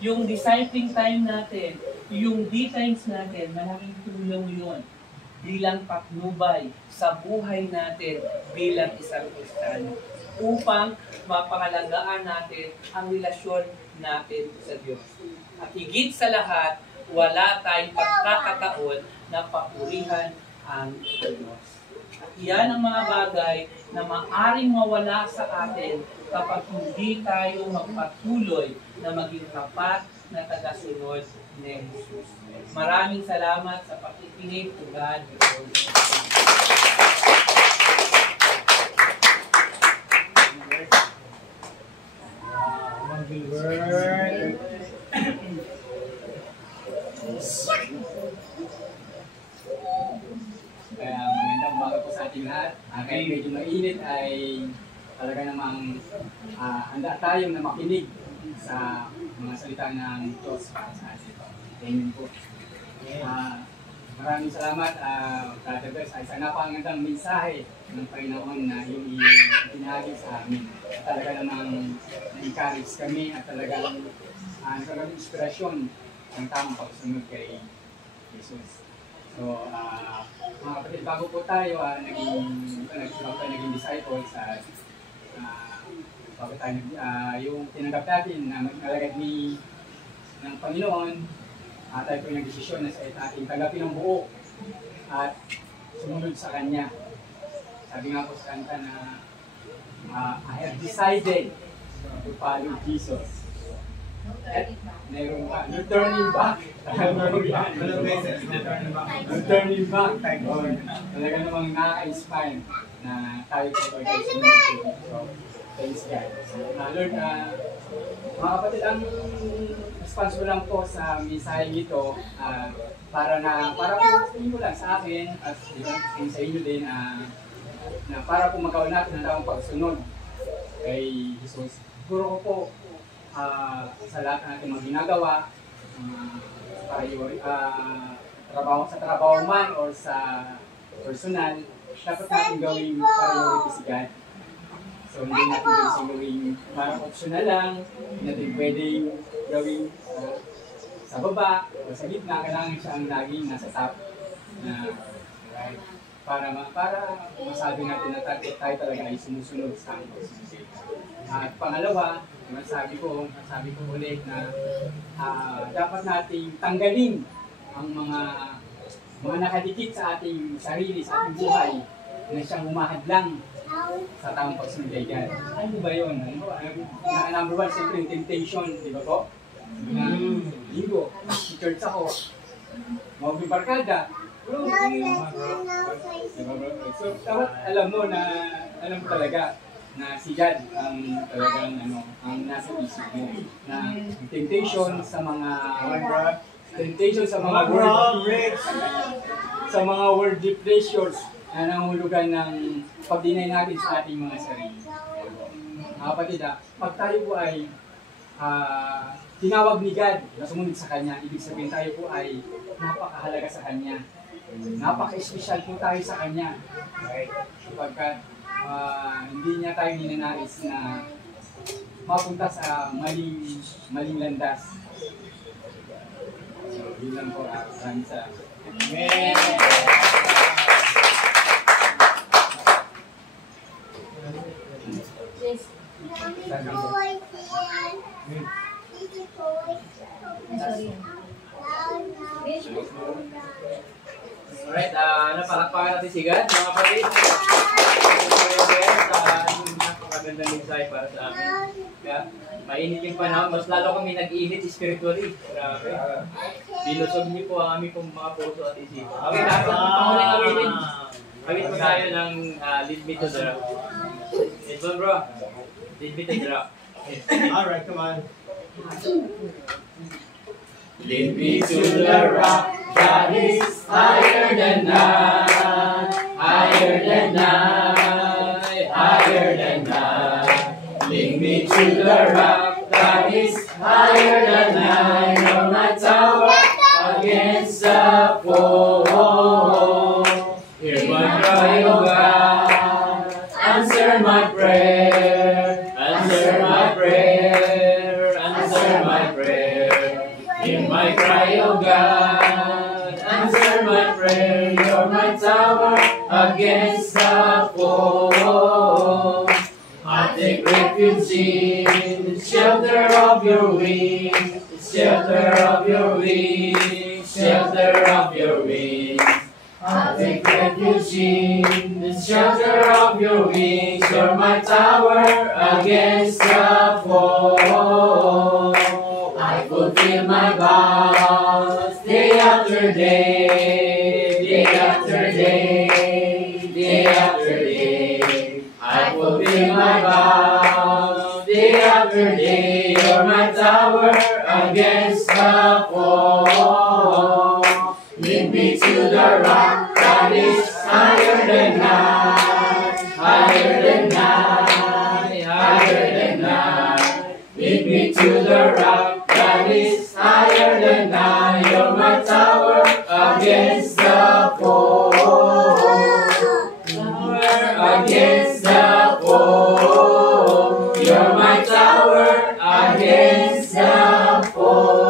Yung discipling time natin, yung D-times natin, malaking tulong yun bilang patnubay sa buhay natin bilang isang Kristiyano upang mapangalagaan natin ang relasyon natin sa Diyos. At higit sa lahat, wala tayong pagkakataon na papurihan ang Diyos. At yan ang mga bagay na maaring mawala sa atin kapag hindi tayo magpatuloy na maging tapat na tagasunod ni Jesus. Maraming salamat sa pakikinig to God. Kaya magandang umaga po sa ating lahat. Kahit medyo mainit ay talaga namang handa tayong na makinig sa mga salita ng Diyos para sa atin. Amen po. Maraming salamat, Brother Bess, ay sa napakagandang mensahe ng Panginoon na yung ibinahagi sa amin. Talaga namang na-encourage kami at talagang inspirasyon ng tamang pagsunod kay Jesus. So, mga kapatid, bago po tayo naging disciples at bago tayo yung tinanggap natin na maging alagad ng Panginoon, tayo po yung nagdesisyon na sa ating tanggapin ng buo at sumunod sa Kanya. Sabi nga po sa kanta na I have decided to follow Jesus. At mayroon pa, no turning back. No turning back. Talaga namang nakaka-inspire na tayo po ay sumunod sa Diyos. Thanks God. Lord, mga kapatid, ang response ko lang po sa mensahe ito para po inyo lang sa akin at sa inyo din na para po magawa natin ang tamang pagsunod kay Jesus. Siguro ko po sa lahat ng ating mga ginagawa, sa trabaho man or sa personal, dapat natin gawing priority si God. So hindi natin gawing parang optional lang, hindi natin pwedeng gawing sa baba o sa gitna, kailangan siya ang laging nasa top na right? Para masabi natin na tayo talaga ay sumusunod sa pagsunod. At pangalawa, masabi ko ulit na dapat nating tanggalin ang mga nakadikit sa ating sarili, sa ating buhay na siyang humahadlang sa tamang pagsunod kay God. Ano ba yun? Number one, siyempre yung temptation, di ba po? Linggo, church ako, mga barkada, so dapat alam mo talaga na si God ang talagang ang nasa isip mo. Na temptation sa mga worldly pleasures na nangulugan ng pag-deny natin sa ating mga sarili. Kapatid, pag tayo po ay tinawag ni God na sumunod sa Kanya, ibig sabihin tayo po ay napakahalaga sa Kanya. Napaka-espesyal po tayo sa Kanya. Sapagkat hindi niya tayo ninanais na mapunta sa maling landas. So, yun lang po. Maraming salamat. Amen! Alright, palakpakan natin si God, mga kapatid. Napakagandang mensahe para sa amin. Kaya, mainit yung panahon, mas lalo kami nag-init spiritually. Grabe. Binusog niyo po ang aming mga puso at isipan. Okay, dapat panguling awitin. Awit po tayo ng Lead Me to the Rock. Ito bro, Lead Me to the Rock. Alright, come on. Lead me to the rock that is higher than I, higher than I, higher than I. Lead me to the rock that is higher than I. You're my tower against the foe. Hear my cry, O God. Answer my prayer. Answer my prayer. Answer my prayer. Hear my cry, O God. Answer my prayer. You're my tower against the foe. I take refuge in the shelter of your wings. The shelter of your wings. Shelter of your wings. I take refuge in the shelter of your wings. You're my tower against the foe. I fulfill my vows day after day, day after day, day after day. I fulfill my vows day after day. You're my tower against the foe. Lead me to the rock that is higher than I, higher than I, higher than I. Lead me to the rock that is higher than I. You're my tower against the foe. Tower against the foe. You're my tower against the foe.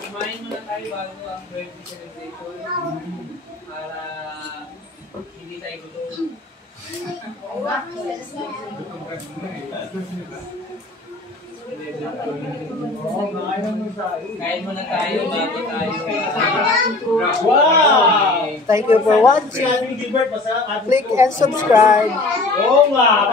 Kumain muna tayo bago ang birthday celebration para hindi tayo gutom. Kain muna tayo bago tayo. Wow! Thank you for watching. Gilbert, basta Click and subscribe. Oo nga.